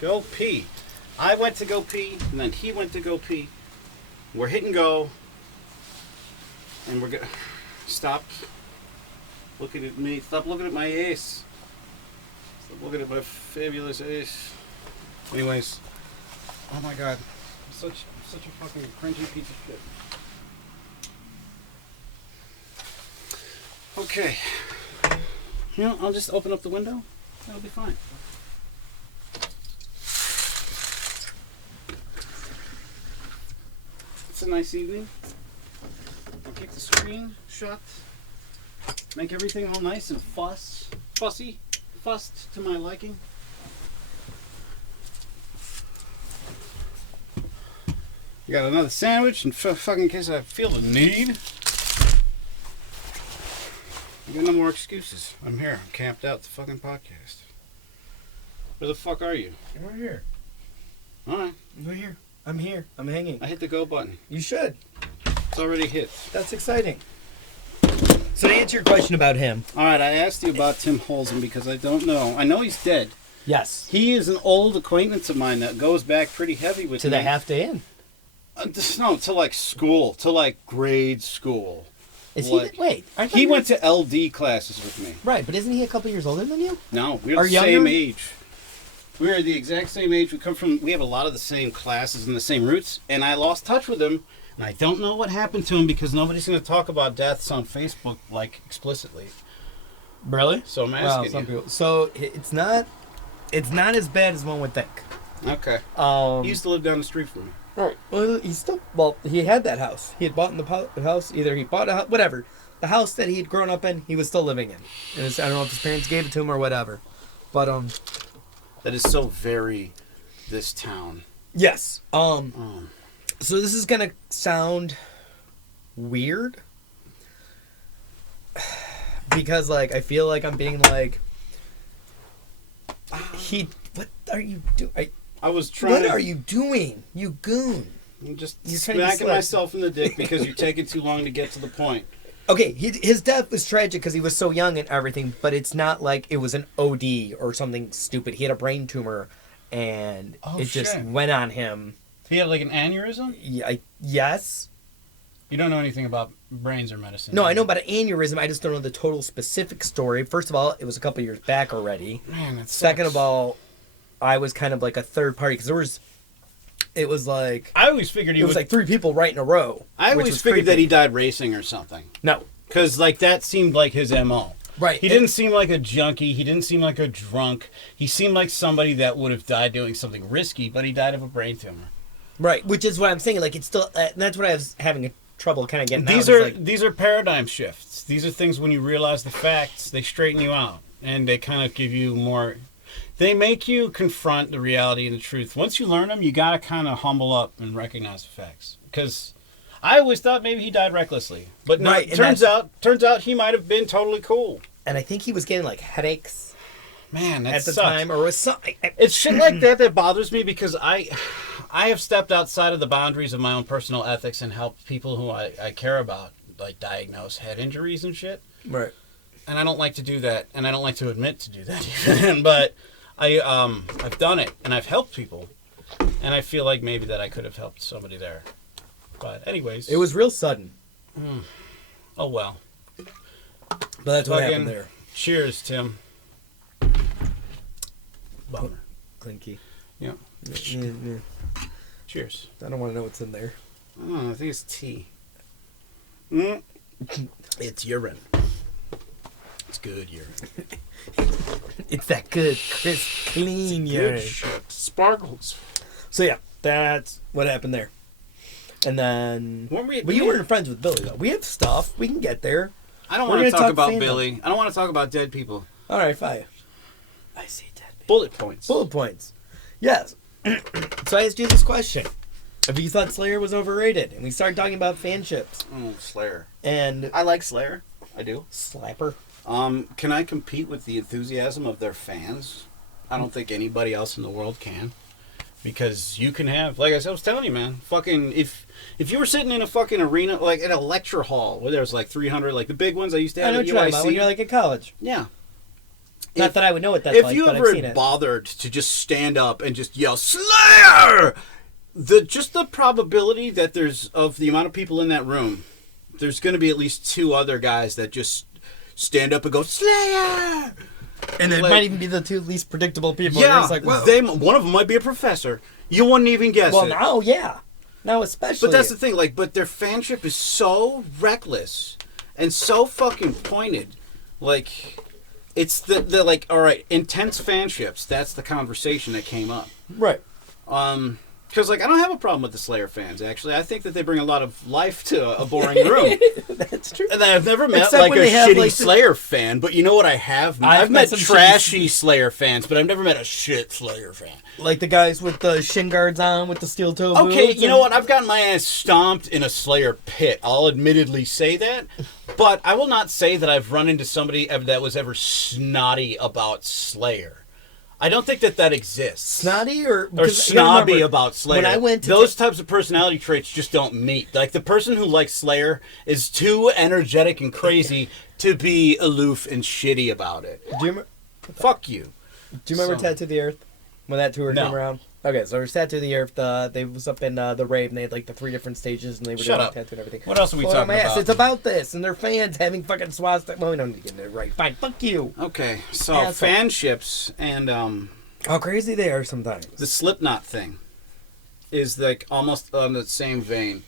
Go pee. I went to go pee, and then he went to go pee. We're hit and go. And we're going to... Stop looking at me. Stop looking at my ace. Stop looking at my fabulous ace. Anyways. Oh my god. I'm such a fucking cringy piece of shit. Okay. You know, I'll just open up the window. That'll be fine. It's a nice evening. I'll keep the screen shut. Make everything all nice and fussed to my liking. You got another sandwich in fucking case I feel the need. I got no more excuses. I'm here. I'm camped out the fucking podcast. Where the fuck are you? We're here. Alright. We're here. I'm here. I'm hanging. I hit the go button. You should. It's already hit. That's exciting. So to answer your question about him. Alright, I asked you about Tim Holzman because I don't know. I know he's dead. Yes. He is an old acquaintance of mine that goes back pretty heavy with me. To the Half Day Inn. No, to like school. To like grade school. Is like, he? Wait. He went to LD classes with me. Right, but isn't he a couple years older than you? No, we're the same age. We're the exact same age. We have a lot of the same classes and the same roots. And I lost touch with him. And I don't know what happened to him because nobody's going to talk about deaths on Facebook like explicitly. Really? So I'm asking some you. people. So it's not as bad as one would think. Okay. He used to live down the street from me. Right. Well, he had that house. He had bought in the house. Either he bought a house, whatever. The house that he had grown up in, he was still living in. And I don't know if his parents gave it to him or whatever. But that is so very this town. Yes. So this is gonna sound weird because like I feel like I'm being like what are you doing? I was trying. What are you doing, you goon? I'm just smacking myself in the dick because you're taking too long to get to the point. Okay, his death was tragic because he was so young and everything, but it's not like it was an OD or something stupid. He had a brain tumor, and just went on him. He had like an aneurysm? Yeah, yes. You don't know anything about brains or medicine? No, I know about an aneurysm. I just don't know the total specific story. First of all, it was a couple years back already. Man, that sucks. Second of all, I was kind of like a third party because it was like... I always figured it was like three people right in a row. I always figured that he died racing or something. No. Because like that seemed like his MO. Right. He didn't seem like a junkie. He didn't seem like a drunk. He seemed like somebody that would have died doing something risky, but he died of a brain tumor. Right, which is what I'm saying. Like, it's still... that's what I was having trouble kind of getting These are paradigm shifts. These are things when you realize the facts, they straighten you out. And they kind of give you more... They make you confront the reality and the truth. Once you learn them, you got to kind of humble up and recognize the facts. Because I always thought maybe he died recklessly. But no, right, turns out he might have been totally cool. And I think he was getting, like, headaches. Man, that at the sucks. time. Or was something. It's shit like that bothers me because I have stepped outside of the boundaries of my own personal ethics and helped people who I care about, like, diagnose head injuries and shit. Right. And I don't like to do that, and I don't like to admit to do that even. But I've done it, and I've helped people, and I feel like maybe that I could have helped somebody there. But anyways, it was real sudden. Oh well. But that's what happened there. Cheers, Tim. Bummer. Clinky. Yeah. Yeah. Cheers. I don't want to know what's in there. Oh, I think it's tea. It's urine. It's good urine. It's that good, crisp, clean urine. Good shit. Sparkles. So yeah, that's what happened there. And then... But you weren't friends with Billy, though. We have stuff. We can get there. I don't want to talk about Billy. I don't want to talk about dead people. All right, fine. I see dead people. Bullet points. Bullet points. Yes. So I asked you this question. If you thought Slayer was overrated. And we started talking about fanships. Oh, Slayer. And... I like Slayer. I do. Slapper. Can I compete with the enthusiasm of their fans? I don't think anybody else in the world can. Because you can have, like I was telling you, man, fucking, if you were sitting in a fucking arena, like in a lecture hall, where there's like 300, like the big ones I used to have at UIC. When you're like in college. Yeah. Not that I would know what that's if like, you but ever I've seen it. bothered to just stand up and just yell Slayer, the probability that there's of the amount of people in that room, there's going to be at least 2 other guys that just stand up and go Slayer, And it might even be the 2 least predictable people. Yeah, It's like, whoa. one of them might be a professor. You wouldn't even guess Well, it. now, yeah. Now, especially. But that's the thing, like, but their fanship is so reckless and so fucking pointed. Like, it's the like, all right, intense fanships. That's the conversation that came up. Right. Because, like, I don't have a problem with the Slayer fans, actually. I think that they bring a lot of life to a boring room. That's true. And I've never met, Except like, when a they have, shitty like, Slayer fan. But you know what I have? I've met some trashy Slayer fans, but I've never met a shit Slayer fan. Like the guys with the shin guards on with the steel toe boots. Okay, you know what? I've gotten my ass stomped in a Slayer pit. I'll admittedly say that. But I will not say that I've run into somebody that was ever snotty about Slayer. I don't think that exists. Snotty or snobby about Slayer. When I went to those types of personality traits just don't meet. Like, the person who likes Slayer is too energetic and crazy to be aloof and shitty about it. Fuck you. Do you remember Tattoo the Earth? When that tour came around? Okay, so it was Tattoo the Earth. They was up in the rave, and they had like the 3 different stages, and they were doing Tattoo and everything. What else are we talking about? It's about this, and their fans having fucking swastika. Well, we don't need to get it right. Fine, fuck you. Okay, so Asshole. fanships and how crazy they are sometimes. the Slipknot thing is like almost on the same vein.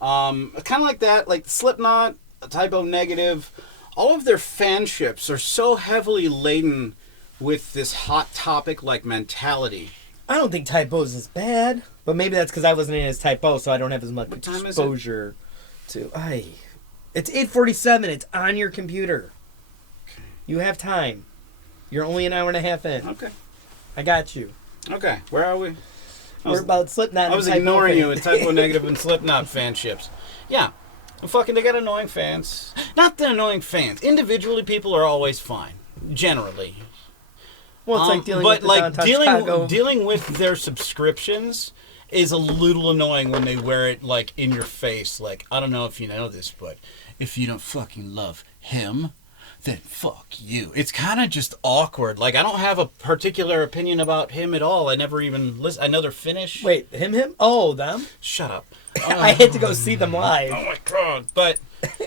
Kind of like that, like Slipknot, Typo Negative, all of their fanships are so heavily laden with this hot topic like mentality. I don't think typos is bad, but maybe that's because I wasn't in his typo, so I don't have as much What time exposure to. It's 8:47. It's on your computer. Okay. You have time. You're only an hour and a half in. Okay. I got you. Okay. Where are we? We're about Slipknot. I was and Typo ignoring you fan. with Typo Negative and Slipknot fanships. Yeah. And fucking, they got annoying fans. Not the annoying fans. Individually, people are always fine. Generally. Well, it's like dealing with the downtown Chicago. dealing with their subscriptions is a little annoying when they wear it like in your face. Like, I don't know if you know this, but if you don't fucking love him, then fuck you. It's kind of just awkward. Like, I don't have a particular opinion about him at all. I never even listen. I know they're Finnish. Wait, him? Oh, them? Shut up. I had to go see them live. Oh my god. But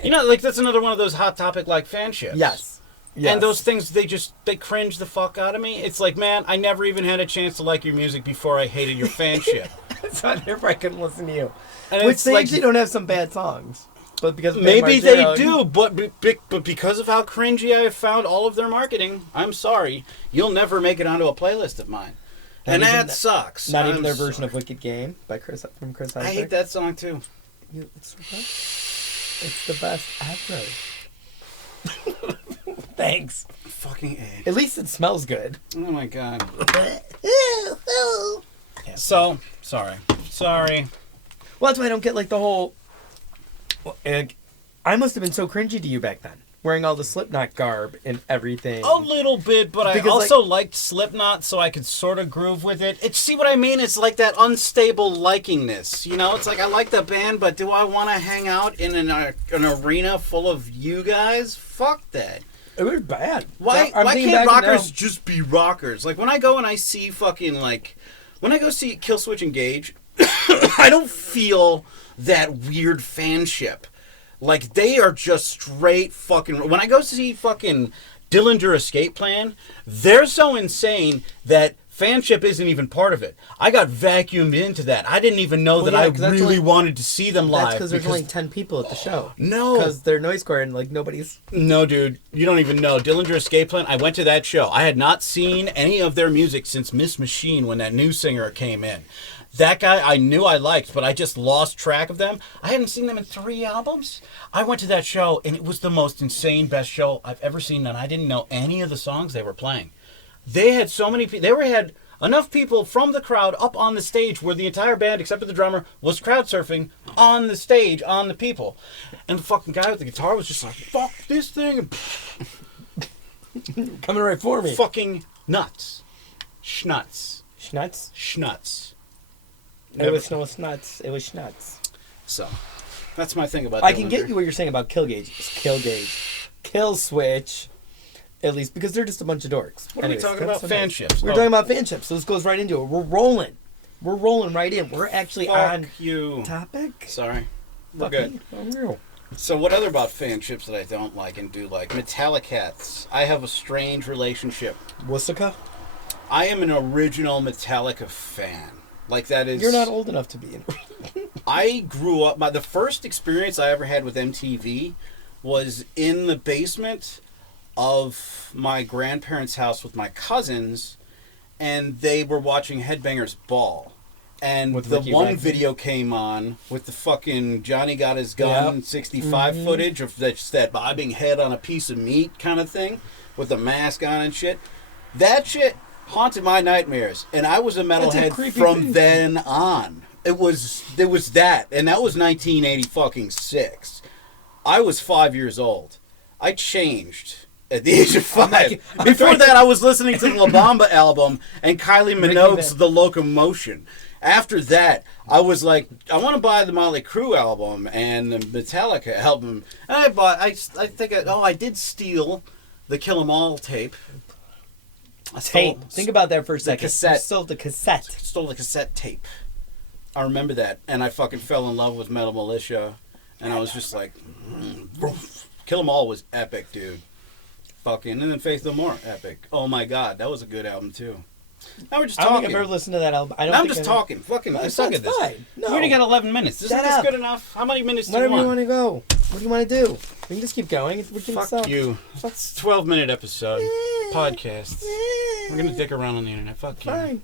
you know, like, that's another one of those hot topic like fanships. Yes. And those things, they cringe the fuck out of me. It's like, man, I never even had a chance to like your music before I hated your fanship. So therefore I couldn't listen to you. And Which it's they like, usually don't have some bad songs. But because of maybe Bam they Margera, do, but because of how cringy I have found all of their marketing, I'm sorry, you'll never make it onto a playlist of mine. And that sucks. Not even their version of Wicked Game by Chris Isaak. I hate that song too. It's the best ever. Thanks. Fucking A. At least it smells good. Oh my god. So, sorry. Well, that's why I don't get like the whole. I must have been so cringy to you back then, wearing all the Slipknot garb and everything. A little bit, but Because, I also liked Slipknot, so I could sort of groove with it. See what I mean? It's like that unstable likingness. You know, it's like I like the band, but do I want to hang out in an arena full of you guys? Fuck that. It was bad. Why can't rockers just be rockers? Like, when I go and I see fucking, like, when I go see Killswitch Engage, I don't feel that weird fanship. Like, they are just straight fucking... When I go see fucking Dillinger Escape Plan, they're so insane that fanship isn't even part of it. I got vacuumed into that. I didn't even know that I really wanted to see them live. That's because there's only 10 people at the show. No. Because they're noise square and, like, nobody's... No, dude. You don't even know. Dillinger Escape Plan, I went to that show. I had not seen any of their music since Miss Machine when that new singer came in. That guy I knew I liked, but I just lost track of them. I hadn't seen them in 3 albums. I went to that show, and it was the most insane, best show I've ever seen, and I didn't know any of the songs they were playing. They had so many people. They had enough people from the crowd up on the stage where the entire band, except for the drummer, was crowd surfing on the stage, on the people. And the fucking guy with the guitar was just like, fuck this thing. Coming right for me. Fucking nuts. Schnuts. Schnuts? Schnuts. It was no snuts. It was schnuts. So, that's my thing about I can get you what you're saying about Kill Switch. At least because they're just a bunch of dorks. What are we talking about? Fanships. We're talking about fanships, so this goes right into it. We're rolling. We're rolling right in. We're actually on topic. Sorry. We're Fuck good. me. Unreal. So what other about fanships that I don't like and do like? Metallicats. I have a strange relationship. Wussika? I am an original Metallica fan. Like that is... You're not old enough to be. I grew up... The first experience I ever had with MTV was in the basement of my grandparents' house with my cousins, and they were watching Headbangers Ball. And with the Ricky one Ragnar? video came on with the fucking Johnny Got His Gun 65 footage of that bobbing head on a piece of meat kind of thing with the mask on and shit. That shit haunted my nightmares, and I was a metalhead from then on. It was that, and that was 1986. I was 5 years old. I changed at the age of 5. Before that, I was listening to the La Bamba album and Kylie Minogue's The Locomotion. After that, I was like, I want to buy the Motley Crue album and the Metallica album. And I did steal the Kill 'Em All tape. Think about that for a second. Cassette. You sold the cassette. Stole the cassette tape. I remember that. And I fucking fell in love with Metal Militia. And I was just like, Kill 'Em All was epic, dude. Fucking, and then Faith No More, epic. Oh my god, that was a good album too. Now we're just talking. I don't think I've ever listened to that album. I'm just talking. Fucking, I suck at this. Fine. No. We already got 11 minutes. Isn't this good enough? How many minutes do you want? Whatever you want to go. What do you want to do? We can just keep going. We can Fuck you. It's a 12-minute episode. Podcast. We're going to dick around on the internet. Fuck you. Fine.